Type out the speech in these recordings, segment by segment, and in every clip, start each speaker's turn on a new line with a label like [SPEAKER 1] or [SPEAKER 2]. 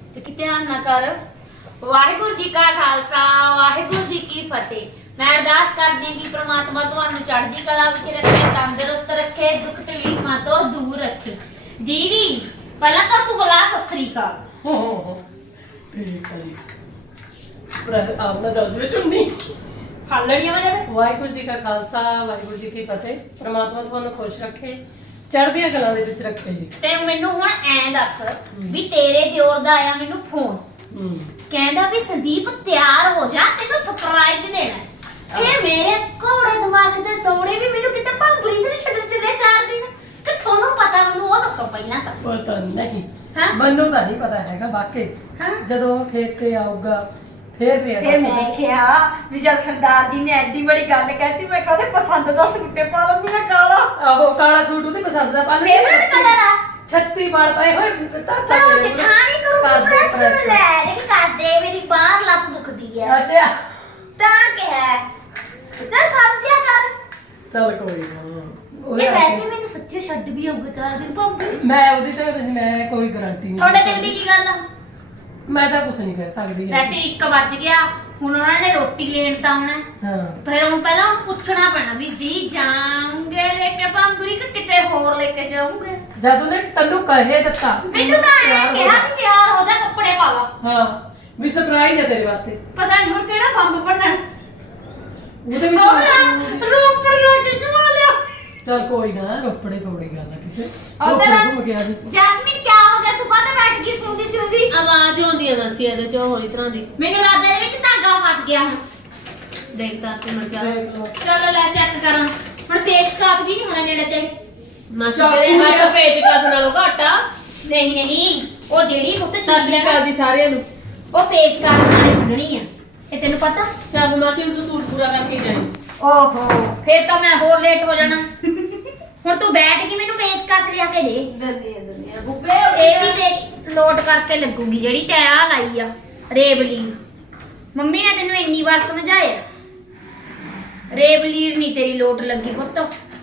[SPEAKER 1] ਤੇ ਧਿਆਨ ਨਾ ਕਰ। ਵਾਹਿਗੁਰੂ ਜੀ ਕਾ ਖਾਲਸਾ ਵਾਹਿਗੁਰੂ ਜੀ ਕੀ ਫਤਿਹ। ਮੈਂ ਅਰਦਾਸ ਕਰਦੀ ਹਾਂ ਕਿ ਪ੍ਰਮਾਤਮਾ ਤੁਹਾਨੂੰ ਚੜ੍ਹਦੀ ਕਲਾ ਵਿੱਚ ਰੱਖੇ, ਤੰਦਰੁਸਤ ਰੱਖੇ, ਦੁੱਖ ਤਕਲੀਫਾਂ ਤੋਂ ਦੂਰ ਰੱਖੇ। ਦੀਦੀ ਪਹਿਲਾਂ ਤਾਂ ਤੂੰ ਬੁਲਾ ਸਤਿ ਸ੍ਰੀ ਅਕਾਲ।
[SPEAKER 2] ਹੋ ਠੀਕ ਹੈ ਜੀ। ਪਰ ਆਪਣਾ ਚੱਲ ਜਵੇ ਚੁੰਨੀ
[SPEAKER 1] ਹਾਲੜੀਆਂ ਮੈਂ ਜਦ
[SPEAKER 2] ਵਾਹਿਗੁਰੂ ਜੀ ਕਾ ਖਾਲਸਾ ਵਾਹਿਗੁਰੂ ਜੀ ਕੀ ਫਤਿਹ। ਪ੍ਰਮਾਤਮਾ ਤੁਹਾਨੂੰ ਖੁਸ਼ ਰੱਖੇ, ਚੜ੍ਹਦੀਆਂ ਕਲਾਂ ਦੇ ਵਿੱਚ ਰੱਖੇ ਜੀ।
[SPEAKER 1] ਤੇ ਮੈਨੂੰ ਹੁਣ ਐਂ ਦੱਸ ਵੀ ਤੇਰੇ ਦਿਓਰ ਦਾ ਆਇਆ ਮੈਨੂੰ ਫੋਨ, ਕਹਿੰਦਾ ਵੀ ਸੰਦੀਪ ਤਿਆਰ ਹੋ ਜਾ, ਤੈਨੂੰ ਸਰਪ੍ਰਾਈਜ਼ ਦੇਣਾ। ਇਹ ਮੇਰੇ ਘੋੜੇ ਦਿਮਾਗ ਦੇ ਤੋੜੇ ਵੀ ਮੈਨੂੰ ਕਿਤੇ ਭਾਂਬਰੀ ਤੇ ਛੱਡ ਚਲੇ 4 ਦਿਨ ਕਿ ਤੁਹਾਨੂੰ ਪਤਾ, ਮੈਨੂੰ ਉਹ ਦੱਸੋ ਪਹਿਲਾਂ ਤਾਂ।
[SPEAKER 2] ਪਤਾ ਨਹੀਂ
[SPEAKER 1] ਹਾਂ
[SPEAKER 2] ਮੈਨੂੰ ਤਾਂ ਨਹੀਂ ਪਤਾ ਹੈਗਾ ਵਾਕਈ।
[SPEAKER 1] ਹਾਂ
[SPEAKER 2] ਜਦੋਂ ਖੇਤ ਤੇ ਆਊਗਾ ਫੇਰ
[SPEAKER 1] ਮੈਂ ਕਿਹਾ ਵੀ ਜਦ ਸਰਦਾਰ ਜੀ ਨੇ ਐਡੀ ਬੜੀ ਗੱਲ ਕਹਿਤੀ, ਮੈਂ ਕਿਹਾ ਉਹਦੇ ਪਸੰਦ ਦਾ ਸੂਟੇ ਪਾ ਲੰਦੀ ਮੈਂ ਕਾਲਾ।
[SPEAKER 2] ਆਹੋ ਕਾਲਾ ਸੂਟ ਉਹਦੀ ਪਸੰਦ ਦਾ ਪਾ ਲੈ।
[SPEAKER 1] ਫੇਵਰਟ ਕਲਰ ਆ
[SPEAKER 2] 36 ਵਾਲ ਪਏ ਹੋਏ ਤਾਂ
[SPEAKER 1] ਤਾਂ ਉਹ ਜਠਾਣੀ ਕਰੂਗੀ ਪ੍ਰੈਸ ਨੂੰ ਲੈ ਲੈ ਕੇ ਕਰਦੇ, ਮੇਰੀ ਬਾਹਰ ਲੱਤ ਦੁਖਦੀ ਆ
[SPEAKER 2] ਅੱਛਾ
[SPEAKER 1] ਤਾਂ ਕਿਹਾ ਨਾ ਸਮਝਿਆ ਕਰ।
[SPEAKER 2] ਚੱਲ ਕੋਈ ਨਾ।
[SPEAKER 1] ਇਹ ਵੈਸੇ ਮੈਨੂੰ ਸੱਚੇ ਛੱਡ ਵੀ ਆਊਗਾ 4 ਦਿਨ ਭਾਂਬਰੀ।
[SPEAKER 2] ਮੈਂ ਉਹਦੀ ਤਾਂ ਮੈਂ ਕੋਈ ਗਾਰੰਟੀ ਨਹੀਂ।
[SPEAKER 1] ਤੁਹਾਡੇ ਦਿਲ ਦੀ ਕੀ ਗੱਲ ਆ?
[SPEAKER 2] ਮੈਂ ਤਾਂ ਕੁਝ ਨਹੀਂ ਕਹਿ ਸਕਦੀ
[SPEAKER 1] ਵੈਸੇ 1 ਵੱਜ ਗਿਆ, ਹੁਣ ਉਹਨਾਂ ਨੇ ਰੋਟੀ ਲੈਣ ਤਾਂ ਆਉਣਾ।
[SPEAKER 2] ਹਾਂ
[SPEAKER 1] ਫਿਰ ਹੁਣ ਪਹਿਲਾਂ ਪੁੱਛਣਾ ਪੈਣਾ ਵੀ ਜੀ ਜਾਉਂਗੇ ਲੈ ਕੇ ਭਾਂਬਰੀ ਕਿ ਕਿਤੇ ਹੋਰ ਲੈ ਕੇ ਜਾਉਂਗੇ।
[SPEAKER 2] ਜਦ ਉਹਨੇ ਤੈਨੂੰ ਕਹੇ ਦਿੱਤਾ
[SPEAKER 1] ਮੈਨੂੰ ਤਾਂ ਐਂ ਕਿਹਾ ਸੀ ਤਿਆਰ ਹੋ ਜਾ, ਕੱਪੜੇ ਪਾ ਲਾ।
[SPEAKER 2] ਹਾਂ ਵੀ ਸਰਪ੍ਰਾਈਜ਼ ਹੈ ਤੇਰੇ ਵਾਸਤੇ।
[SPEAKER 1] ਪਤਾ ਨਹੀਂ ਹੁਣ ਕਿਹੜਾ ਬੰਬ ਬਣਨਾ।
[SPEAKER 2] ਉਹਦੇ ਵਿੱਚ
[SPEAKER 1] ਰੋਪੜ ਲਾ ਕੇ ਕਮਾ ਲਿਆ।
[SPEAKER 2] ਚੱਲ ਕੋਈ ਨਾ, ਰੋਪੜੇ ਥੋੜੀ ਗੱਲ ਆ ਕਿਸੇ।
[SPEAKER 1] ਔਰ
[SPEAKER 2] ਰੋਪੜੇ
[SPEAKER 1] ਤੇਰਾ
[SPEAKER 2] ਘੁੰਮ ਕੇ ਆ ਜੀ।
[SPEAKER 1] ਜੈਸਮੀਨ ਕੀ ਹੋ ਗਿਆ? ਤੂੰ ਕਾਹਤੇ ਬੈਠ ਗਈ ਸਿਉਂਦੀ?
[SPEAKER 3] ਆਵਾਜ਼ ਆਉਂਦੀ ਹੈ ਮਾਸੀ ਇਹਦੇ ਚ ਹੋਰ ਹੀ ਤਰ੍ਹਾਂ ਦੀ।
[SPEAKER 1] ਮੈਨੂੰ ਲੱਗਦਾ ਇਹਦੇ ਵਿੱਚ ਧਾਗਾ ਫਸ ਗਿਆ ਹੁਣ।
[SPEAKER 3] ਦੇਖਦਾ ਤੇ ਮਰ ਜਾ।
[SPEAKER 2] ਦੇਖ ਲਓ।
[SPEAKER 1] ਚਲੋ ਲੈ ਚੈੱਕ ਕਰਾਂ। ਹੁਣ ਪੇਚਕਸ ਵੀ ਨਹੀਂ ਹੋਣਾ ਨੇੜੇ ਤੇੜੇ।
[SPEAKER 3] ਮਾਸੀ
[SPEAKER 2] ਚੱਲ
[SPEAKER 3] ਤੇਰੇ
[SPEAKER 2] ਕੁੜੀਆ।
[SPEAKER 3] ਹੱਥ ਪੇਜ ਕਸ ਨਾਲੋਂ ਘਾਟਾ।
[SPEAKER 1] ਨਹੀਂ ਉਹ ਜਿਹੜੀ ਉੱਤੇ
[SPEAKER 3] ਸਤਿ ਸ਼੍ਰੀ ਅਕਾਲ ਜੀ ਸਾਰਿਆਂ ਨੂੰ।
[SPEAKER 1] ਉਹ ਪੇਚਕਸ ਨਾਲ ਖੁੱਲਣੀ ਆ, ਇਹ ਤੈਨੂੰ ਪਤਾ।
[SPEAKER 3] ਚੱਲ ਮਾਸੀ ਹੁਣ ਤੂੰ ਸੂਟ ਪੂਰਾ ਕਰਕੇ ਜਾਈਂ।
[SPEAKER 1] ਓਹੋ ਫੇਰ ਤਾਂ ਮੈਂ ਹੋਰ ਲੇਟ ਹੋ ਜਾਣਾ। ਹੁਣ ਤੂੰ ਬੈਠ ਕੇ ਮੈਨੂੰ ਪੇਚਕਸ ਲਿਆ ਕੇ ਦੇ।
[SPEAKER 3] ਦੰਦੀਆਂ ਬੁੱਬੇ
[SPEAKER 1] ਇਹ ਵੀ ਤੇ ਲੋਟ ਕਰਕੇ ਲੱਗੂਗੀ ਜਿਹੜੀ ਤੈਂ ਆ ਲਾਈ ਆ ਰੇਬਲੀਨ। ਮੰਮੀ ਨੇ ਤੈਨੂੰ ਇੰਨੀ ਵਾਰ ਸਮਝਾਇਆ, ਰੇਬਲੀਨ ਨਹੀਂ ਤੇਰੀ ਲੋਟ ਲੱਗੀ ਪੁੱਤ,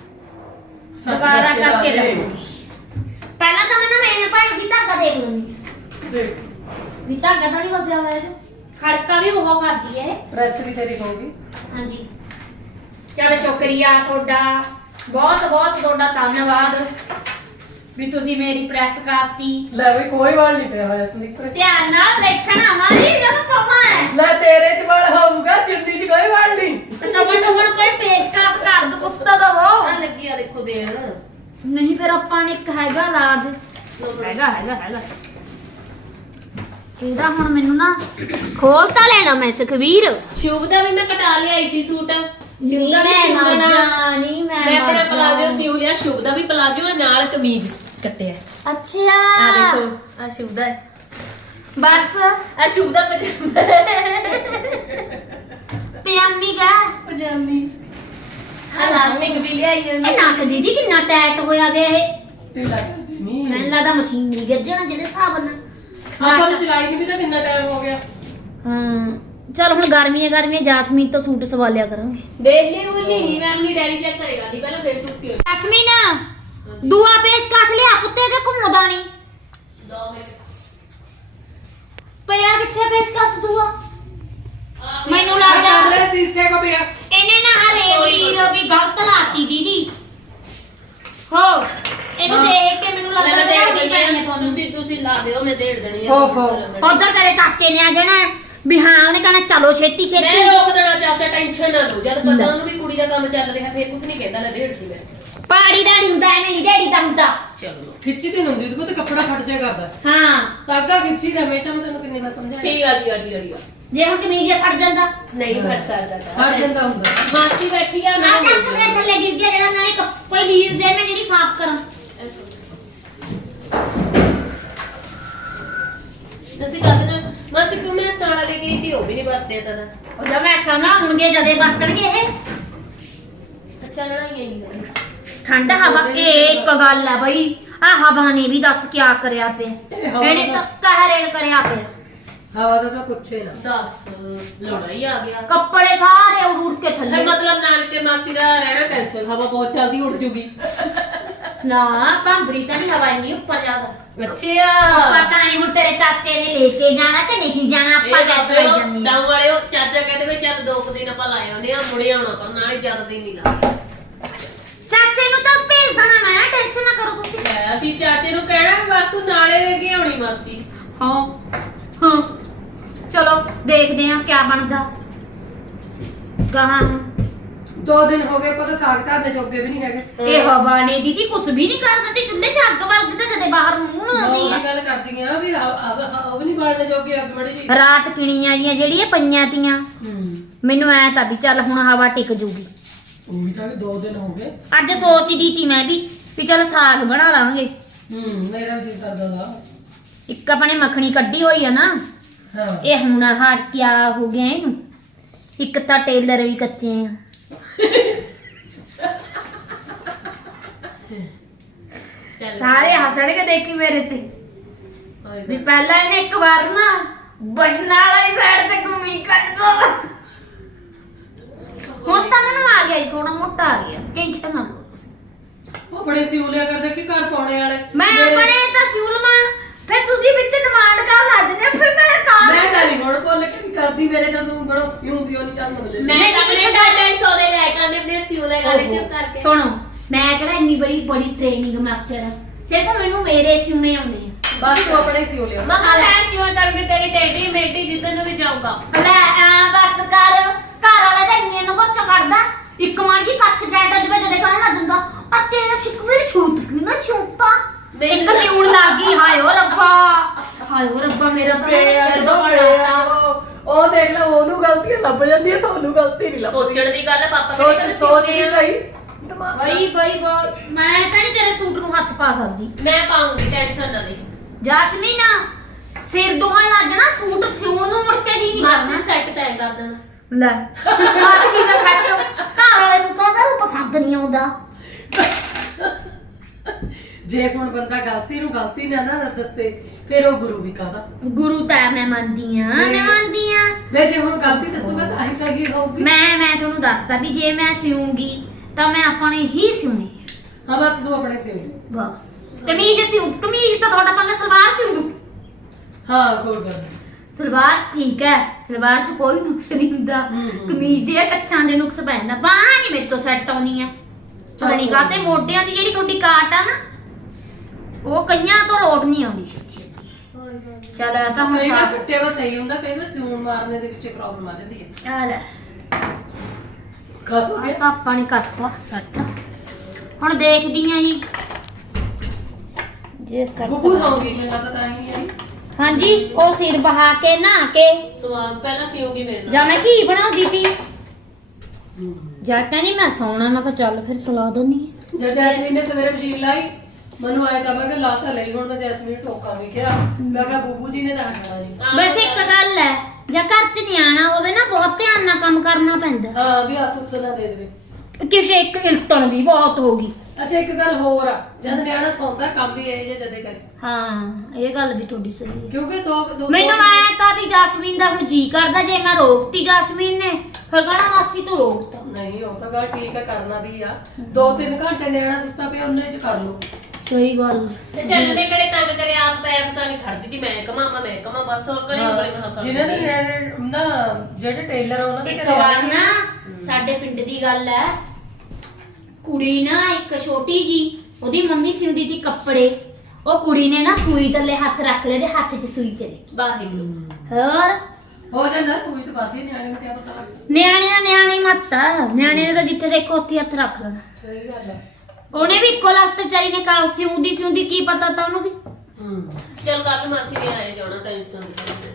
[SPEAKER 1] ਦੁਬਾਰਾ ਕਰਕੇ ਲੱਗੂਗੀ। ਪਹਿਲਾਂ ਤਾਂ ਮੈਂ ਨਾ ਮੇਰੇ ਭਾਈ ਜੀ ਧਾਗਾ ਦੇਖ ਲੈਂਦੀ
[SPEAKER 2] ਦੇਖ
[SPEAKER 1] ਵੀ ਧਾਗਾ ਤਾਂ ਨਹੀਂ ਫਸਿਆ ਹੋਇਆ ਇਹਦੇ। ਖੜਕਾ ਵੀ ਉਹ ਕਰਦੀ ਹੈ।
[SPEAKER 2] ਪ੍ਰੈਸ ਵੀ ਤੇਰੀ ਹੋਊਗੀ।
[SPEAKER 1] ਹਾਂਜੀ ਚਲ ਸ਼ੁਕਰੀਆ ਤੁਹਾਡਾ, ਬਹੁਤ ਬਹੁਤ ਤੁਹਾਡਾ ਧੰਨਵਾਦ ਵੀ ਤੁਸੀਂ ਮੇਰੀ ਪ੍ਰੈਸ ਕਰਤੀ।
[SPEAKER 2] ਲੈ ਵੀ ਕੋਈ ਵਾਲ ਨਹੀਂ ਪਿਆ ਹੋਇਆ ਸਲੀਪਰ।
[SPEAKER 1] ਧਿਆਨ ਨਾਲ ਦੇਖਣਾ ਮਾਰੀ ਜਦੋਂ ਪਾਪਾ ਹੈ
[SPEAKER 2] ਲੈ ਤੇਰੇ ਚ ਵਾਲ ਹੋਊਗਾ, ਚਿੰਨੀ ਚ ਕੋਈ ਵਾਲ ਨਹੀਂ।
[SPEAKER 1] ਟਮਾਟੋ ਹੁਣ ਕੋਈ ਪੇਚਕਸ ਕਰ ਦੋ, ਕੁਛ ਤਾਂ ਦਵੋ।
[SPEAKER 3] ਆ ਲੱਗੀ ਆ ਦੇਖੋ ਦੇਣ।
[SPEAKER 1] ਨਹੀਂ ਫਿਰ ਆਪਾਂ ਨੇ ਇੱਕ ਹੈਗਾ ਰਾਜ, ਹੈਗਾ ਇਹਦਾ ਹੁਣ ਮੈਨੂੰ ਨਾ ਖੋਲ ਤਾਂ ਲੈਣਾ ਮੈਂ ਸੁਖਵੀਰ।
[SPEAKER 3] ਸ਼ੁਭ ਦਾ ਵੀ ਮੈਂ ਕਟਾ ਲਿਆਈ ਸੀ ਸੂਟ। ਸ਼ੁਭ ਦਾ ਵੀ ਸਿਉਣਾ।
[SPEAKER 1] ਨਹੀਂ
[SPEAKER 3] ਮੈਂ ਆਪਣਾ ਪਲਾਜੋ ਸਿਉ ਲਿਆ। ਸ਼ੁਭ ਦਾ ਵੀ ਪਲਾਜੋ ਹੈ, ਨਾਲ ਕਮੀਜ਼ ਕੱਟਿਆ।
[SPEAKER 1] ਅੱਛਾ
[SPEAKER 3] ਆ ਦੇਖੋ ਆ ਸ਼ੁਭ ਦਾ ਹੈ।
[SPEAKER 1] ਬਸ
[SPEAKER 3] ਆ ਸ਼ੁਭ ਦਾ ਪਜਾਮਾ।
[SPEAKER 1] ਪਜਾਮੀ ਕਾ
[SPEAKER 3] ਪਜਾਮੀ ਆ ਲਾਸਟਿਕ ਵੀ ਲਿਆਈ ਹੈ।
[SPEAKER 1] ਇਹ ਨੱਕ ਦੀਦੀ ਕਿੰਨਾ ਟਾਈਟ ਹੋਇਆ ਵੇ ਇਹ।
[SPEAKER 2] ਤੇ ਲੱਗਦੀ ਨਹੀਂ।
[SPEAKER 1] ਮੈਨੂੰ ਲੱਗਦਾ ਮਸ਼ੀਨ ਨਹੀਂ ਗਿਰ ਜਾਣਾ ਜਿਹੜੇ ਹਿਸਾਬ ਨਾਲ।
[SPEAKER 2] ਆਪਾਂ ਨੂੰ ਚਲਾਈ ਨੂੰ ਵੀ ਤਾਂ ਕਿੰਨਾ ਟਾਈਮ ਹੋ ਗਿਆ।
[SPEAKER 1] ਹਾਂ ਚਲ ਹੁਣ ਗਰਮੀਆਂ ਜਾਸਮੀਨ ਤੋਂ ਸੂਟ ਸਵਾ ਲਿਆ ਕਰਾਂਗੇ।
[SPEAKER 3] ਬੇਲੀ ਬੁਲੀ ਨਹੀਂ, ਮੈਂ ਆਪਣੀ ਡੈਰੀ ਚੈੱਕ ਕਰੇਗਾ ਨਹੀਂ ਪਹਿਲਾਂ ਫੇਰ ਸੂਟ ਸੀ।
[SPEAKER 1] ਜੈਸਮੀਨ ਦੂਆ ਪੇਚਕਸ ਲਿਆ ਕੁੱਤੇ ਦੇ ਘੁੰਮਦਾ ਨਹੀਂ।
[SPEAKER 3] 2 ਮਿੰਟ
[SPEAKER 1] ਪਿਆ ਕਿੱਥੇ ਪੇਚਕਸ ਦੂਆ? ਮੈਨੂੰ
[SPEAKER 2] ਕਮਰੇ
[SPEAKER 1] ਲੱਗਦਾ
[SPEAKER 2] ਸੀਸੇ ਕੋ ਪਿਆ।
[SPEAKER 1] ਇਹਨੇ ਨਾ ਹਰੇਵਲੀ ਰੋ ਵੀ ਗਲਤ ਲਾਤੀ ਦੀਦੀ। ਹੋ ਇਹਨੂੰ ਦੇਖ ਕੇ ਮੈਨੂੰ
[SPEAKER 3] ਲੈ
[SPEAKER 1] ਲੱਗਦਾ
[SPEAKER 3] ਮੈਂ ਦੇਖ
[SPEAKER 1] ਵੀ
[SPEAKER 3] ਦਿੰਦੀ
[SPEAKER 1] ਤੁਹਾਨੂੰ।
[SPEAKER 3] ਹਾਂ। ਤੁਸੀਂ ਲਾ ਦਿਓ, ਮੈਂ ਦੇੜ ਦੇਣੀ ਆ।
[SPEAKER 1] ਓਹੋ ਉਧਰ ਤੇਰੇ ਚਾਚੇ ਨੇ ਆ ਜਾਣਾ ਵੀ ਹਾਂ, ਉਹਨੇ ਕਹਿਣਾ ਚਲੋ ਛੇਤੀ
[SPEAKER 3] ਮੈਂ
[SPEAKER 1] ਛੇਤੀ।
[SPEAKER 3] ਰੋਕ ਦੇਣਾ ਚਾਚਾ, ਟੈਨਸ਼ਨ ਨਾ ਲਓ। ਜਦ ਪਤਾ ਉਹਨੂੰ ਵੀ ਕੁੜੀ ਦਾ ਕੰਮ ਚੱਲ ਰਿਹਾ ਫੇਰ ਕੁਝ ਨਹੀਂ ਕਹਿੰਦਾ। ਲੈ ਦੇੜ ਸੀ ਮੈਂ।
[SPEAKER 1] ਪਾੜੀ ਦਾੜੀ ਹੁੰਦਾ ਐਵੇਂ ਨਹੀਂ ਡੈਡੀ ਦਾ ਹੁੰਦਾ।
[SPEAKER 3] ਚਲੋ
[SPEAKER 2] ਖਿੱਚੀ ਤੇ ਹੁੰਦੀ ਤੇ ਕੱਪੜਾ ਫਟ ਜਾਇਆ ਕਰਦਾ।
[SPEAKER 1] ਹਾਂ
[SPEAKER 2] ਤਾਗਾ ਖਿੱਚੀ ਦਾ ਹਮੇਸ਼ਾ ਮੈਂ ਤੈਨੂੰ ਕਿੰਨੀ ਵਾਰ ਸਮਝਾਇਆ।
[SPEAKER 3] ਠੀਕ ਆ ਜੀ ਆ।
[SPEAKER 1] ਜੇ ਹੁਣ ਕਮੀਜ਼ ਫੜ ਜਾਂਦਾ
[SPEAKER 3] ਨਹੀਂ ਫੜ ਸਕਦਾ
[SPEAKER 2] ਫਟ ਜਾਂਦਾ ਹੁੰਦਾ।
[SPEAKER 3] ਮਾਸੀ ਬੈਠੀ ਆ
[SPEAKER 1] ਨਾ ਚੱਕ ਦੇ ਥੱਲੇ ਗਿਰ ਗਿਆ ਜਿਹੜਾ ਨਾਲੇ ਕੋਈ ਲੀਰ ਦੇ ਮੈਂ ਜਿਹੜੀ ਸਾਫ਼ ਕਰਾਂ।
[SPEAKER 3] ਤੁਸੀਂ ਕਹਿੰਦੇ ਨਾ ਮਾਸੀ ਤੂੰ ਮੇਰੇ ਸਾਲਾ ਲੈ ਗਈ ਸੀ, ਉਹ ਵੀ ਨਹੀਂ ਵਰਤਿਆ ਤਾਂ।
[SPEAKER 1] ਉਹ ਜਦ ਮੈਂ ਸਨਾ ਹੋਣਗੇ ਜਦੇ ਵਰਤਣਗੇ ਇਹ।
[SPEAKER 3] ਅੱਛਾ ਲੜਾਈਆਂ ਨਹੀਂ ਕਰੀ।
[SPEAKER 1] ਠੰਡ ਹਵਾ ਇਹ ਇੱਕ ਗੱਲ ਹੈ ਬਈ, ਆ ਹਵਾ ਨੇ ਵੀ ਦੱਸ ਕਿਆ ਕਰਿਆ ਪਿਆ। ਇਹਨੇ ਤਾਂ ਕਹਿਰੇਲ ਕਰਿਆ ਪਿਆ।
[SPEAKER 2] ਹਵਾ ਦਾ ਤਾਂ ਪੁੱਛੇ ਨਾ।
[SPEAKER 3] ਦੱਸ ਲੜਾਈ ਆ ਗਿਆ।
[SPEAKER 1] ਕੱਪੜੇ ਸਾਰੇ ਉੜ ਉੜ ਕੇ
[SPEAKER 3] ਫਿਰ
[SPEAKER 1] ਥੱਲੇ।
[SPEAKER 3] ਮਤਲਬ ਨਾਨਕੇ ਮਾਸੀ ਦਾ ਰਹਿਣਾ ਕੈਂਸਲ। ਹਵਾ ਬਹੁਤ ਜਲਦੀ ਉੱਡ ਜੂਗੀ।
[SPEAKER 1] ਨਾ ਭਾਂਬਰੀ ਤਾਂ ਨਹੀਂ ਹਵਾ ਇੰਨੀ ਉੱਪਰ ਜ਼ਿਆਦਾ।
[SPEAKER 2] ਅੱਛਾ
[SPEAKER 1] ਪਤਾ ਨਹੀਂ ਹੁਣ ਤੇਰੇ ਚਾਚੇ ਨੇ ਲੈ ਕੇ ਜਾਣਾ ਕਿ ਨਹੀਂ ਜਾਣਾ ਆਪਾਂ ਗੈਸ ਲਾਈ ਜਾਂਦੇ
[SPEAKER 3] ਦਮ ਵਾਲਿਓ ਚਾਚਾ ਕਹਿੰਦੇ ਵੀ ਚੱਲ 2 ਦਿਨ ਆਪਾਂ ਲਾਏ ਆਉਂਦੇ ਆ ਮੁੜੇ ਆਉਣਾ ਪਰ ਨਾਲੇ ਜ਼ਿਆਦਾ ਦਿਨ ਨਹੀਂ ਲਾਉਂਦੇ
[SPEAKER 1] ਚਾਚੇ ਨੂੰ ਤਾਂ ਭੇਜ ਦੇਣਾ ਮੈਂ ਟੈਨਸ਼ਨ ਨਾ ਕਰੋ ਤੁਸੀਂ
[SPEAKER 3] ਅਸੀਂ ਚਾਚੇ ਨੂੰ ਕਹਿਣਾ ਵੀ ਬਸ ਤੂੰ ਨਾਲੇ ਲੈ ਕੇ ਆਉਣੀ ਮਾਸੀ
[SPEAKER 1] ਹਾਂ ਹਾਂ ਚਲੋ ਦੇਖਦੇ ਆ ਕੀ ਬਣਦਾ ਗਾਹਾਂ
[SPEAKER 2] 2 ਦਿਨ ਹੋ ਗਏ ਪਤਾ ਸਾਗ ਧਰਨੇ ਜੋਗੇ ਵੀ ਨਹੀਂ ਹੈਗੇ
[SPEAKER 1] ਇਹ ਹਵਾ ਨੇ ਦੀਦੀ ਕੁਝ ਵੀ ਨਹੀਂ ਕਰਦਾ ਤੇ ਚੁੱਲ੍ਹੇ 'ਚ ਅੱਗ ਬਲਦੀ ਤਾਂ ਜਦੇ ਬਾਹਰ ਮੂੰਹ ਨੂੰ ਆਉਂਦੀ
[SPEAKER 2] ਉਹ ਗੱਲ ਕਰਦੀ ਆ ਵੀ ਉਹ ਵੀ ਨਹੀਂ ਬਾਲਣੇ ਜੋਗੇ ਅੱਗ ਮੜੀ ਜੀ
[SPEAKER 1] ਰਾਤ ਕਿਣੀਆਂ ਜੀਆਂ ਜਿਹੜੀਆਂ ਪਈਆਂ ਤੀਆਂ ਮੈਨੂੰ ਐ ਤਾਂ ਵੀ ਚੱਲ ਹੁਣ ਹਵਾ ਟਿਕ ਜੂਗੀ
[SPEAKER 2] ਉਹ ਵੀ ਤਾਂ 2 ਦਿਨ ਹੋ ਗਏ
[SPEAKER 1] ਅੱਜ ਸੋਚਦੀ ਤੀ ਮੈਂ ਵੀ ਚੱਲ ਸਾਗ ਬਣਾ ਲਾਂਗੇ
[SPEAKER 2] ਮੇਰਾ ਵੀ ਜੀ ਕਰਦਾ ਦਾ
[SPEAKER 1] ਇੱਕ ਆਪਣੇ ਮੱਖਣੀ ਕੱਢੀ ਹੋਈ ਆ ਨਾ
[SPEAKER 2] ਹਾਂ
[SPEAKER 1] ਇਹ ਹੁਣ ਹਟ ਕਿਆ ਹੋ ਗਿਆ ਇਹਨੂੰ ਇੱਕ ਤਾਂ ਟੇਲਰ ਵੀ ਕੱਚੇ ਆ ਸਾਰੇ ਹੱਸਣਗੇ ਦੇਖੀ ਮੇਰੇ ਤੇ ਵੀ ਪਹਿਲਾਂ ਇਹਨੇ ਇੱਕ ਵਾਰ ਨਾ ਬਟਨ ਵਾਲੀ ਸਾਈਡ ਤੇ ਘੁੰਮੀ ਕੱਢ ਦੋ ਹੁਣ ਤਾਂ ਮੈਨੂੰ ਆ ਗਿਆ ਥੋੜਾ ਮੋਟਾ ਆ ਗਿਆ ਟੈਨਸ਼ਨ ਨਾ ਲਓ ਤੁਸੀਂ
[SPEAKER 2] ਉਹ ਬੜੇ ਸਿਉਲਿਆ ਕਰਦੇ ਕਿ ਘਰ ਪਾਉਣੇ ਵਾਲੇ
[SPEAKER 1] ਮੈਂ ਆਪਣੇ ਤਾਂ ਸਿਉਲਮਾ ਫਿਰ ਤੁਸੀਂ ਵਿੱਚ ਡਿਮਾਂਡ ਕਰ ਲਾ ਦਿੰਦੇ ਫਿਰ ਮੈਂ ਕੰਮ
[SPEAKER 2] ਮੈਂ ਗਾਲੀ ਹੁਣ ਬੋਲ ਕੇ ਕਰਦੀ ਮੇਰੇ ਤਾਂ ਤੂੰ ਬੜਾ ਸਿਉਂਦੀ ਉਹ ਨਹੀਂ ਚੱਲ ਮਿਲੇ
[SPEAKER 3] ਮੈਂ ਆਪਣੇ ਡਾਟਾ ਸੌਦੇ ਲੈ ਕੇ ਆਨੇ ਆਪਣੇ ਸਿਉਲੇ ਗਾਲੇ ਚੁੱਪ ਕਰਕੇ
[SPEAKER 1] ਸੁਣੋ ਮੈਂ ਕਿਹੜਾ ਇੰਨੀ ਬੜੀ ਟ੍ਰੇਨਿੰਗ ਮਾਸਟਰ ਆ ਸਿਰਫ ਮੈਨੂੰ ਮੇਰੇ ਸਿਉਣੇ ਆਉਂਦੇ ਆ
[SPEAKER 2] ਬਸ ਤੂੰ ਆਪਣੇ ਸਿਉਲਿਆ
[SPEAKER 3] ਮਮਾ ਮੈਂ ਸਿਉ ਕਰਕੇ ਤੇਰੀ ਟੇਢੀ ਮੇਢੀ ਜਿੱਦਨ ਨੂੰ ਵੀ ਜਾਊਗਾ
[SPEAKER 1] ਲੈ ਆ ਬਸ ਕਰ ਘਰ ਵਾਲਾ ਤਾਂ ਇੰਨੇ ਨੂੰ ਬੱਚਾ ਕੱਢਦਾ ਇੱਕ ਮਾਰ ਜੀ ਕੱਛ ਜੈਟ ਜਵੇ ਜਦੇ ਕਹਿਣ ਲੱਗ ਜਾਂਦਾ ਆ ਤੇਰਾ ਚਿਕਵੀਰ ਛੂਤ ਨਾ ਛੂਤਾ ਇੱਕ ਸਿਉਣ ਲੱਗ ਗਈ ਹਾਏ ਓ ਰੱਬਾ ਮੇਰਾ ਤਾਂ ਸਿਰ ਦੁਖਦਾ
[SPEAKER 2] ਉਹ ਦੇਖ ਲੈ ਉਹਨੂੰ ਗਲਤੀਆਂ ਲੱਭ ਜਾਂਦੀਆਂ ਤੁਹਾਨੂੰ ਗਲਤੀ ਨਹੀਂ ਲੱਭਦੀ
[SPEAKER 3] ਸੋਚਣ ਦੀ ਗੱਲ ਪਾਪਾ
[SPEAKER 2] ਸੋਚ ਨਹੀਂ ਸਹੀ ਦਿਮਾਗ
[SPEAKER 1] ਬਈ ਮੈਂ ਤਾਂ ਨਹੀਂ ਤੇਰੇ ਸੂਟ ਨੂੰ ਹੱਥ ਪਾ ਸਕਦੀ
[SPEAKER 3] ਮੈਂ ਪਾਉਂਗੀ ਟੈਨਸ਼ਨ ਨਾ ਲਈ
[SPEAKER 1] ਜਾਸਮੀਨ ਸਿਰ ਦੁਖਣ ਲੱਗ ਜਾਣਾ ਸੂਟ ਸਿਉਣ ਨੂੰ ਮੁੜ ਕੇ ਜੀ ਨਹੀਂ
[SPEAKER 3] ਮਾਸੀ
[SPEAKER 1] ਕਰਨਾ
[SPEAKER 3] ਸੈੱਟ ਤੈਅ ਕਰ ਦੇਣਾ
[SPEAKER 1] ਲੈ ਮਾਸੀ ਦਾ ਛੱਡ ਘਰ ਵਾਲੇ ਨੂੰ ਤਾਂ ਉਹਨੂੰ ਪਸੰਦ ਨਹੀਂ ਆਉਂਦਾ
[SPEAKER 2] ਜੇ ਹੁਣ ਬੰਦਾ ਗਲਤੀ ਨੂੰ ਗਲਤੀ ਨਾ ਦੱਸੇ ਫਿਰ ਉਹ ਗੁਰੂ ਵੀ ਕਾਹਦਾ
[SPEAKER 1] ਗੁਰੂ ਤਾਂ ਮੈਂ ਮੰਨਦੀ ਆ
[SPEAKER 2] ਲੈ ਜੇ ਹੁਣ ਗਲਤੀ ਦੱਸੂਗਾ ਤਾਂ ਹੀ ਸਹੀ ਹੋਊਗੀ
[SPEAKER 1] ਮੈਂ ਤੁਹਾਨੂੰ ਦੱਸਦਾ ਵੀ ਜੇ ਮੈਂ ਸਿਉਂਗੀ ਤਾਂ ਮੈਂ ਆਪਣੇ ਹੀ ਸਿਉਣੀ
[SPEAKER 2] ਹਾਂ ਬਸ ਤੂੰ ਆਪਣੇ ਸਿਉ
[SPEAKER 1] ਬਸ ਕਮੀਜ਼ ਤਾਂ ਤੁਹਾਡਾ ਪੰਗਾ ਸਲਵਾਰ ਸਿਉਂ ਦੂ
[SPEAKER 2] ਹਾਂ ਕੋਈ ਗੱਲ ਨਹੀਂ
[SPEAKER 1] ਸਲਵਾਰ ਠੀਕ ਹੈ ਸਲਵਾਰ 'ਚ ਕੋਈ ਨੁਕਸ ਨਹੀਂ ਹੁੰਦਾ ਕਮੀਜ਼ ਦੇ ਕੱਛਾਂ ਦੇ ਨੁਕਸ ਪੈ ਜਾਂਦਾ ਬਾਹਾਂ ਨਹੀਂ ਮੇਰੇ ਤੋਂ ਸੈੱਟ ਆਉਣੀਆਂ ਚੁਣੀ ਕਾਤੇ ਮੋਢਿਆਂ ਦੀ ਜਿਹੜੀ ਤੁਹਾਡੀ ਕਾਟ ਆ ਨਾ ਉਹ ਕਈਆਂ ਤੋਂ ਲੋਟ ਨਹੀਂ ਆਉਂਦੀ ਛੇਤੀ ਚੱਲ ਤਾਂ ਹੁਣ
[SPEAKER 2] ਕਈ ਵਾਰ ਕੁੱਟੇ ਵਾ ਸਹੀ ਹੁੰਦਾ ਕਈ ਵਾਰ ਸਿਉਣ ਮਾਰਨੇ ਦੇ ਵਿੱਚ ਪ੍ਰੋਬਲਮ ਆ ਜਾਂਦੀ ਹੈ
[SPEAKER 1] ਆ ਲੈ
[SPEAKER 2] ਖਸ ਹੋ ਗਿਆ
[SPEAKER 1] ਤਾਂ ਆਪਾਂ ਨੇ ਕਰਤਾ ਸੈੱਟ ਹੁਣ ਦੇਖਦੀ ਆਂ ਜੀ ਜੇ ਸੈੱਟ
[SPEAKER 2] ਗੁੱਗੂ ਸੌਂਗੀ ਮੈਨੂੰ ਲੱਗਦਾ ਤਾਂ ਹੀ ਆਈ
[SPEAKER 1] ਹਾਂਜੀ ਉਹ ਸਿਰ ਬਹਾ ਕੇ ਨਹਾ ਕੇ
[SPEAKER 3] ਸਵਾਦ ਪਹਿਲਾਂ ਸਿਉਂਗੀ ਮੇਰੇ ਨਾਲ
[SPEAKER 1] ਜਾਂ ਮੈਂ ਕੀ ਬਣਾਉਂਦੀ ਤੀ ਜਾਂ ਕਹਿੰਦੀ ਮੈਂ ਸੌਣਾ ਮੈਂ ਕਿਹਾ ਚੱਲ ਫਿਰ ਸੁਲਾ ਦਿੰਦੀ
[SPEAKER 2] ਜਦ ਜੈਸਮੀਨ ਨੇ ਸਵੇਰੇ ਮਸ਼ੀਨ ਲਾਈ ਮੈਨੂੰ ਆਇਆ ਤਾਂ ਮੈਂ ਕਿ ਲਾ ਤਾਂ ਲਈ ਹੁਣ ਮੈਂ ਜੈਸਮੀਨ ਠੋਕਾ ਵੀ ਕਿਹਾ ਮੈਂ ਕਿਹਾ ਬੂਬੂ ਜੀ ਨੇ ਤਾਂ ਆਣਾ ਜੀ
[SPEAKER 1] ਬਸ ਇੱਕ ਗੱਲ ਹੈ ਜਾਂ ਘਰ 'ਚ ਨਿਆਣਾ ਹੋਵੇ ਨਾ ਬਹੁਤ ਧਿਆਨ ਨਾਲ ਕੰਮ ਕਰਨਾ ਪੈਂਦਾ
[SPEAKER 2] ਹਾਂ ਵੀ ਹੱਥ ਉੱਤੇ ਨਾ ਦੇ ਦੇਵੇ
[SPEAKER 1] ਕਿਸੇ ਇੱਕ ਇਲਤਣ ਵੀ ਬਹੁਤ ਹੋਗੀ
[SPEAKER 2] ਅੱਛਾ ਇੱਕ ਗੱਲ ਹੋਰ ਆ ਜਦ ਨਿਆਣਾ ਸੌਂਦਾ ਕੰਮ ਵੀ ਇਹ ਜੇ ਜਦੇ ਕਰੇ
[SPEAKER 1] ਹਾਂ ਇਹ ਗੱਲ ਵੀ ਤੁਹਾਡੀ ਸਹੀ ਹੈ
[SPEAKER 2] ਕਿਉਂਕਿ ਦੋ
[SPEAKER 1] ਮੈਨੂੰ ਆਇਆ ਤਾਂ ਵੀ ਜਾਸਮੀਨ ਦਾ ਹੁਣ ਜੀ ਕਰਦਾ ਜੇ ਮੈਂ ਰੋਕਤੀ ਜਾਸਮੀਨ ਨੇ ਫਿਰ ਕਹਣਾ ਮਾਸੀ ਤੂੰ ਰੋਕਤਾ
[SPEAKER 2] ਨਹੀਂ ਉਹ ਤਾਂ ਗੱਲ ਠੀਕ ਹੈ ਕਰਨਾ ਵੀ ਆ 2-3 ਘੰਟੇ ਨਿਆਣਾ ਸੁੱਤਾ ਪਿਆ ਉਹਨੇ ਚ ਕਰ ਲਓ
[SPEAKER 1] ਸਹੀ ਗੱਲ
[SPEAKER 3] ਤੇ ਚੱਲਦੇ ਕਿਹੜੇ ਤੰਗ ਕਰੇ ਆਪ ਪੈਰ ਫਸਾਣੀ ਖੜਦੀ ਸੀ ਮੈਂ ਕਮਾ ਬਸ ਉਹ ਕਰੇ ਬੜੇ ਮਹੱਤਵ
[SPEAKER 2] ਜਿਹਨਾਂ ਦੇ ਨਿਆਣੇ ਨਾ ਜਿਹੜੇ ਟੇਲਰ ਆ ਉਹਨਾਂ ਦੇ
[SPEAKER 1] ਇੱਕ ਵਾਰ ਨਾ ਸਾਡੇ ਪਿੰਡ ਦੀ ਗੱਲ ਹੈ ਕੁੜੀ ਨਾ ਇੱਕ ਛੋਟੀ ਜੀ ਉਹਦੀ ਮੰਮੀ ਸਿਉਂਦੀ ਸੀ ਕੱਪੜੇ ਉਹ ਕੁੜੀ ਨੇ ਨਾ ਸੂਈ ਥੱਲੇ ਹੱਥ ਰੱਖ ਲਏ ਤੇ ਹੱਥ 'ਚ ਸੂਈ ਚਲੇ ਗਈ
[SPEAKER 3] ਵਾਹਿਗੁਰੂ
[SPEAKER 1] ਹੋਰ
[SPEAKER 2] ਹੋ ਜਾਂਦਾ ਸੂਈ ਤੋਂ ਬਾਅਦ ਹੀ ਨਿਆਣੇ ਨੂੰ ਕਿਆ ਪਤਾ ਲੱਗਦਾ
[SPEAKER 1] ਨਿਆਣੇ ਮੱਤ ਨਿਆਣੇ ਨੇ ਤਾਂ ਜਿੱਥੇ ਦੇਖੋ ਉੱਥੇ ਹੱਥ ਰੱਖ ਲੈਣਾ
[SPEAKER 2] ਸਹੀ ਗੱਲ ਆ
[SPEAKER 1] ਉਹਨੇ ਵੀ ਇੱਕੋ ਲੱਤ ਵਿਚਾਰੀ ਨੇ ਕਾਲ ਸਿਉਂਦੀ ਕੀ ਪਤਾ ਤਾਂ ਉਹਨੂੰ ਵੀ
[SPEAKER 3] ਚਲ ਕੱਲ ਮਾਸੀ ਵੀ ਆਏ ਜਾਣਾ ਟੈਨਸ਼ਨ ਨਹੀਂ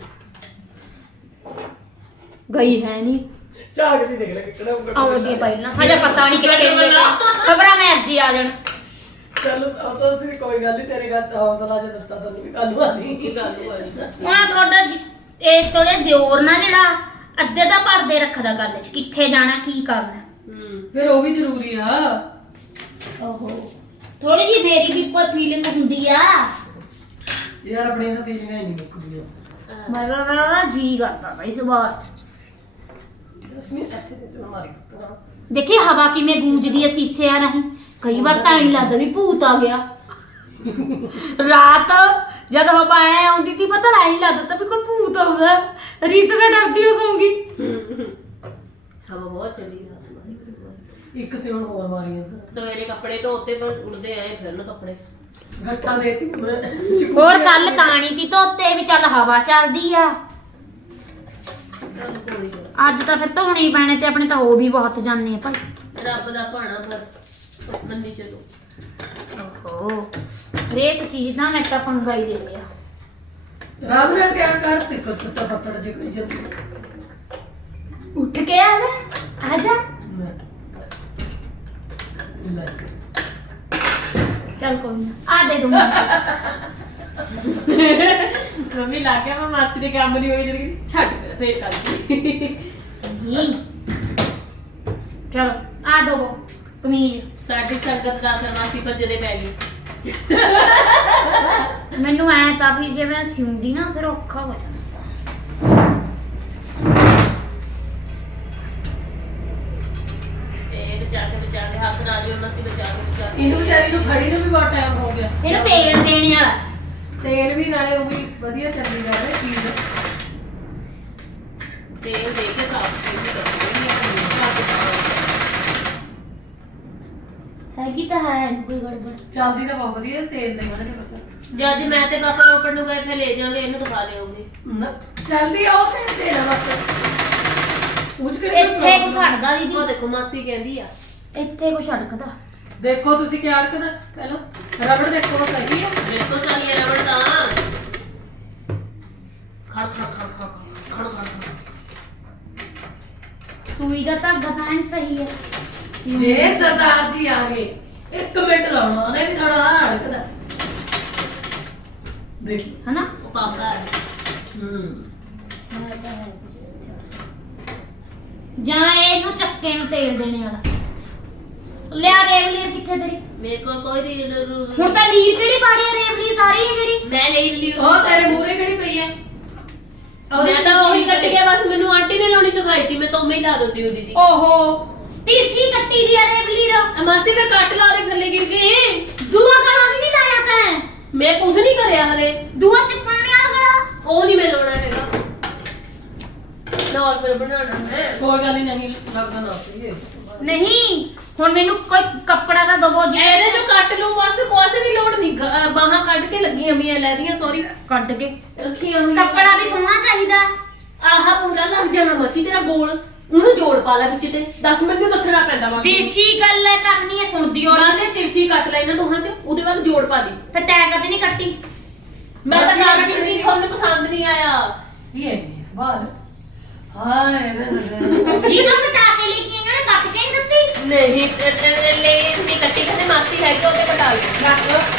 [SPEAKER 1] ਗਈ ਹੈ ਨਹੀਂ
[SPEAKER 2] ਝਾਕਦੀ ਦੇਖ ਲੈ ਕਿੱਕੜਾ ਉਂਗਲ
[SPEAKER 1] ਆਉਂਦੀ ਪਹਿਲਾਂ ਹਜੇ ਪਤਾ ਨਹੀਂ ਕਿੱਥੇ ਖਬਰਾਂ ਮੈਂ ਅੱਜ ਹੀ ਆ ਜਾਣ
[SPEAKER 2] ਚਲੋ ਉਹ ਤਾਂ ਅਸੀਂ ਕੋਈ ਗੱਲ ਨਹੀਂ ਤੇਰੇ ਗੱਲ ਹੌਸਲਾ ਜੇ ਦਿੱਤਾ ਤੈਨੂੰ ਵੀ ਕੱਲ ਆ ਜੀ
[SPEAKER 3] ਕੀ ਗੱਲ ਹੋਈ ਮਾਸੀ
[SPEAKER 1] ਹੁਣ ਤੁਹਾਡਾ ਇਹ ਥੋੜੇ ਦਿਓਰ ਨਾ ਜਿਹੜਾ ਅੱਧੇ ਤਾਂ ਪਰਦੇ ਰੱਖਦਾ ਗੱਲ 'ਚ ਕਿੱਥੇ ਜਾਣਾ ਕੀ ਕਰਨਾ
[SPEAKER 2] ਫਿਰ ਉਹ ਵੀ ਜ਼ਰੂਰੀ ਆ
[SPEAKER 1] ਓਹੋ ਥੋੜੀ ਜੀ ਮੇਰੀ ਵੀ ਕੋਈ ਫੀਲਿੰਗ ਹੁੰਦੀ ਆ
[SPEAKER 2] ਯਾਰ ਆਪਣੀ ਤਾਂ ਫੀਲਿੰਗਾਂ ਹੀ ਨਹੀਂ ਮੁੱਕਦੀਆਂ
[SPEAKER 1] ਮੇਰਾ ਜੀ ਕਰਦਾ ਬਈ ਸੁਬਾਹ
[SPEAKER 2] ਜਸਮੀਨ ਇੱਥੇ ਤੇ ਜੋ ਮਾਰੀ ਕੁੱਤਾ
[SPEAKER 1] ਦੇਖੀ ਹਵਾ ਕਿਵੇਂ ਗੂੰਜਦੀ ਐ ਸੀਸਿਆਂ ਰਾਹੀਂ ਕਈ ਵਾਰ ਤਾਂ ਹੀ ਲੱਗਦਾ ਵੀ ਭੂਤ ਆ ਗਿਆ ਰਾਤ ਜਦ ਹਵਾ ਐ ਆਉਂਦੀ ਸੀ ਪਤਾ ਨਹੀਂ ਲੱਗਦਾ ਵੀ ਕੋਈ ਭੂਤ ਆਉਂਦਾ ਰੀਤ ਦਾ ਡਰਦੀ ਹੋ ਸੌਂਗੀ
[SPEAKER 3] ਹਵਾ ਬਹੁਤ ਚੱਲੀ ਰਾਤ ਨੂੰ
[SPEAKER 2] ਇੱਕ ਸਿਉਣ ਹੋਰ ਮਾਰੀਆਂ
[SPEAKER 3] ਸਵੇਰੇ ਕੱਪੜੇ ਧੋਤੇ ਪਰ ਉੜਦੇ ਆਏ ਫਿਰਨ ਕੱਪੜੇ
[SPEAKER 2] ਘੱਟਾ ਦੇਤੀ
[SPEAKER 1] ਹੋਰ ਕੱਲ ਕਾਣੀ ਦੀ ਧੋਤੇ ਵੀ ਚੱਲ ਹਵਾ ਚੱਲਦੀ ਆ
[SPEAKER 3] ਚੱਲ ਕੋਈ ਨੀ।
[SPEAKER 1] ਅੱਜ ਤਾਂ ਫਿਰ ਧੋਣੇ ਹੀ ਪੈਣੇ ਤੇ ਆਪਣੇ ਤਾਂ ਉਹ ਵੀ ਬਹੁਤ ਜਾਂਦੇ ਆ ਭਾਈ
[SPEAKER 3] ਰੱਬ ਦਾ ਭਾਣਾ ਪਰ ਮੰਨੀ ਚਲੋ
[SPEAKER 1] ਓਹੋ ਹਰੇਕ ਚੀਜ਼ ਦਾ ਮੈਂ ਤਾਂ ਪੰਗਾ ਹੀ ਲੈ ਲਿਆ
[SPEAKER 2] ਰੱਬ ਨੇ ਕਿਆ ਕਰ ਤੇ ਕੁੱਤਾ ਪੱਤੜ ਜੇ ਕੋਈ ਜਦ
[SPEAKER 1] ਉੱਠ ਕੇ ਆ ਜਾ
[SPEAKER 2] ਲੈ
[SPEAKER 1] ਚੱਲ ਕੋਈ ਨਾ ਆ ਦੇ ਦੂੰਗੀ
[SPEAKER 3] ਮੰਮੀ ਲਾ ਕੇ ਮੈਂ ਮਾਸੀ ਦੇ ਕੰਮ ਨਹੀਂ ਹੋਈ ਜਿਹੜੀ ਛੱਡ ਫੇਰ ਕਰ
[SPEAKER 1] ਨਹੀਂ ਚਲੋ ਆ ਦੋ ਕਮੀਜ਼
[SPEAKER 3] ਸਾਡੀ ਸੰਗਤ ਦਾ ਸਰਮਾਸੀ ਭੱਜਦੇ ਪੈ ਗਈ
[SPEAKER 1] ਮੈਨੂੰ ਐ ਤਾਂ ਵੀ ਜੇ ਮੈਂ ਸਿਉਂਦੀ ਨਾ ਫਿਰ ਔਖਾ ਹੋ ਜਾਂਦਾ
[SPEAKER 3] ਇਹ ਬਚਾ ਕੇ ਹੱਥ ਨਾਲ ਹੀ ਉਹਨਾਂ ਸੀ ਬਚਾ ਕੇ
[SPEAKER 2] ਇਹਨੂੰ ਵਿਚਾਰੀ ਨੂੰ ਖੜੀ ਨੂੰ ਵੀ ਬਹੁਤ ਟਾਈਮ ਹੋ ਗਿਆ
[SPEAKER 1] ਇਹਨੂੰ ਤੇਲ ਦੇਣੇ ਵਾਲਾ
[SPEAKER 2] ਤੇਲ ਵੀ ਨਾਲੇ ਉਹ ਵੀ ਵਧੀਆ ਚੱਲੀ ਜਾ ਰਿਹਾ ਚੀਜ਼
[SPEAKER 3] ਤੇਲ ਦੇ ਕੇ ਸਾਫ
[SPEAKER 1] ਹੈਗੀ ਤਾਂ ਹੈ ਇਹਨੂੰ ਕੋਈ ਗੜਬੜ
[SPEAKER 2] ਚੱਲਦੀ ਤਾਂ ਬਹੁਤ ਵਧੀਆ ਤੇਲ ਦੇ ਮਾੜੇ ਜਿਹਾ ਬਸ
[SPEAKER 3] ਜਦ ਮੈਂ ਤੇ ਪਾਪਾ ਰੋਪੜ ਨੂੰ ਗਏ ਫਿਰ ਲੈ ਜਾਵਾਂਗੇ ਇਹਨੂੰ ਦਿਖਾ ਦੇਵਾਂਗੇ
[SPEAKER 2] ਨਾ ਚੱਲਦੀ ਆ ਉਹ ਤੇ ਤੇਲ ਆ ਬਸ ਕੁਝ ਕਰੇ
[SPEAKER 1] ਇੱਥੇ ਕੁਛ ਹਟਦਾ
[SPEAKER 3] ਉਹ
[SPEAKER 1] ਦੀਦੀ
[SPEAKER 3] ਦੇਖੋ ਮਾਸੀ ਕਹਿੰਦੀ ਆ
[SPEAKER 1] ਇੱਥੇ ਕੁਛ ਹਟਕਦਾ
[SPEAKER 2] ਦੇਖੋ ਤੁਸੀਂ ਕੀ ਅੜਕਦਾ ਪਹਿਲਾਂ ਰਬੜ ਦੇਖੋ ਉਹ ਸਹੀ ਹੈ
[SPEAKER 3] ਦੇਖੋ ਚੱਲੀਏ ਰਬੜ ਤਾਂ ਖੜ ਖੜ ਖੜ ਖੜ ਖੜ ਖੜ ਖੜ
[SPEAKER 1] ਸੂਈ ਦਾ ਧਾਗਾ ਤਾਂ ਐਨ ਸਹੀ ਹੈ
[SPEAKER 2] ਜੇ ਸਰਦਾਰ ਜੀ ਆ ਗਏ 1 ਮਿੰਟ ਲਾਉਣਾ ਉਹਨੇ ਵੀ ਥੋੜਾ ਅੜਕਦਾ ਦੇਖੀ
[SPEAKER 1] ਹਨਾ
[SPEAKER 3] ਉਹ ਪਾਪਾ ਹੈ
[SPEAKER 1] ਜਾਂ ਇਹਨੂੰ ਚੱਕੇ ਨੂੰ ਤੇਲ ਦੇਣੇ ਵਾਲਾ ਲਿਆ ਰੇਵਲੀਰ ਕਿੱਥੇ ਤੇਰੀ
[SPEAKER 3] ਮੇਰੇ ਕੋਲ ਕੋਈ ਰੀਲ
[SPEAKER 1] ਹੁਣ ਤਾਂ ਲੀਰ ਕਿਹੜੀ ਪਾੜੀ ਹੈ ਰੇਵਲੀਰ ਤਾਰੀ ਹੈ ਜਿਹੜੀ
[SPEAKER 3] ਮੈਂ ਲਈ ਲਈ
[SPEAKER 2] ਉਹ ਤੇਰੇ ਮੂਰੇ ਕਿਹੜੀ ਪਈ ਹੈ
[SPEAKER 3] ਮੈਂ ਤਾਂ ਉਹੀ ਕੱਟ ਗਿਆ ਬਸ ਮੈਨੂੰ ਆਂਟੀ ਨੇ ਲਾਉਣੀ ਸਿਖਾਈ ਸੀ ਮੈਂ ਤਾਂ ਉਵੇਂ ਹੀ ਲਾ ਦਿੰਦੀ ਹੁੰਦੀ ਸੀ
[SPEAKER 1] ਓਹੋ ਤੀਸੀ ਕੱਟੀ ਦੀ ਹੈ ਰੇਵਲੀਰ
[SPEAKER 3] ਮਾਸੀ ਮੈਂ ਕੱਟ ਲਾ ਦੇ ਥੱਲੇ ਗਿਰ ਗਈ
[SPEAKER 1] ਦੂਆ ਗਲਾ ਵੀ ਨਹੀਂ ਲਾਇਆ ਤੈਂ
[SPEAKER 3] ਮੈਂ ਕੁਝ ਨਹੀਂ ਕਰਿਆ ਹਲੇ
[SPEAKER 1] ਦੂਆ ਚੱਕਣ ਵਾਲਾ ਗਲਾ
[SPEAKER 3] ਉਹ ਨਹੀਂ ਮੈਂ ਲਾਉਣਾ ਹੈਗਾ ਨਾਲ ਫਿਰ ਬਣਾਉਣਾ ਹੈ
[SPEAKER 2] ਕੋਈ ਗੱਲ ਨਹੀਂ ਲੱਗਦਾ ਨਾ ਸਹੀ
[SPEAKER 1] ਨਹੀਂ ਹੁਣ ਮੈਨੂੰ ਕੋਈ ਕੱਪੜਾ ਤਾਂ ਦਵੋ ਜੀ
[SPEAKER 3] ਇਹਦੇ ਚੋਂ ਕੱਟ ਲੂ ਬਸ ਕੁਛ ਨਹੀਂ ਲੋੜ ਨਹੀਂ ਬਾਹਾਂ ਕੱਢ ਕੇ ਲੱਗੀਆਂ ਮੀਆਂ ਲੈ ਦੀਆਂ ਸੌਰੀ
[SPEAKER 1] ਕੱਢ ਕੇ
[SPEAKER 3] ਰੱਖੀਆਂ ਹੋਈਆਂ
[SPEAKER 1] ਕੱਪੜਾ ਵੀ ਸੋਹਣਾ ਚਾਹੀਦਾ
[SPEAKER 3] ਆਹ ਪੂਰਾ ਲੱਗ ਜਾਣਾ ਮਸੀ ਤੇਰਾ ਗੋਲ ਉਹਨੂੰ ਜੋੜ ਪਾ ਲੈ ਵਿੱਚ ਤੇ 10 ਮਿੰਟ ਨੂੰ ਦੱਸਣਾ ਪੈਂਦਾ ਵਾ
[SPEAKER 1] ਦੇਸੀ ਗੱਲ ਹੈ ਕਰਨੀ ਹੈ ਸੁਣਦੀ ਹੋ
[SPEAKER 3] ਬਸ ਇਹ ਤਿਰਛੀ ਕੱਟ ਲੈ ਇਹਨਾਂ ਦੋਹਾਂ ਚ ਉਹਦੇ ਬਾਅਦ ਜੋੜ ਪਾ ਦੀ
[SPEAKER 1] ਫਿਰ ਤੈਂ ਕਦੇ ਨਹੀਂ ਕੱਟੀ
[SPEAKER 3] ਮੈਂ ਤਾਂ ਨਾਲ ਕੀਤੀ ਤੁਹਾਨੂੰ ਪਸੰਦ ਨਹੀਂ ਆਇਆ
[SPEAKER 2] ਇਹ ਨਹੀਂ ਸਵਾਲ ਹਾਏ ਮੈਂ
[SPEAKER 1] ਜਿਹਨੂੰ ਕਟਾ ਕੇ ਲੈ ਕੇ ਇਹਨਾਂ ਨੇ ਕੱਟ ਕੇ ਨਹੀਂ ਦਿੱਤੀ
[SPEAKER 3] ਨਹੀਂ ਲੈ ਨਹੀਂ ਕੱਟੀ ਕਿਸੇ ਮਾਸੀ ਹੈ ਕਿ ਉਹਦੇ ਕਟਾ ਲਈ
[SPEAKER 2] ਰੱਖ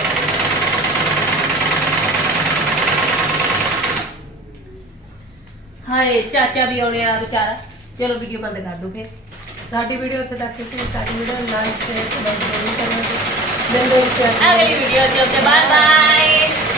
[SPEAKER 3] ਹਾਏ ਚਾਚਾ ਵੀ ਆਉਣੇ ਆ ਵਿਚਾਰਾ ਚਲੋ ਵੀਡੀਓ ਬੰਦ ਕਰ ਦੋ ਫੇਰ
[SPEAKER 2] ਸਾਡੀ ਵੀਡੀਓ ਇੱਥੇ ਤੱਕ ਸੀ ਸਾਡੀ ਵੀਡੀਓ ਲਾਈਕ ਸ਼ੇਅਰ ਕਮੈਂਟ ਜ਼ਰੂਰ ਕਰਨਾ ਮਿਲਦੇ ਹਾਂ
[SPEAKER 3] ਅਗਲੀ ਵੀਡੀਓ ਚ ਬਾਏ ਬਾਏ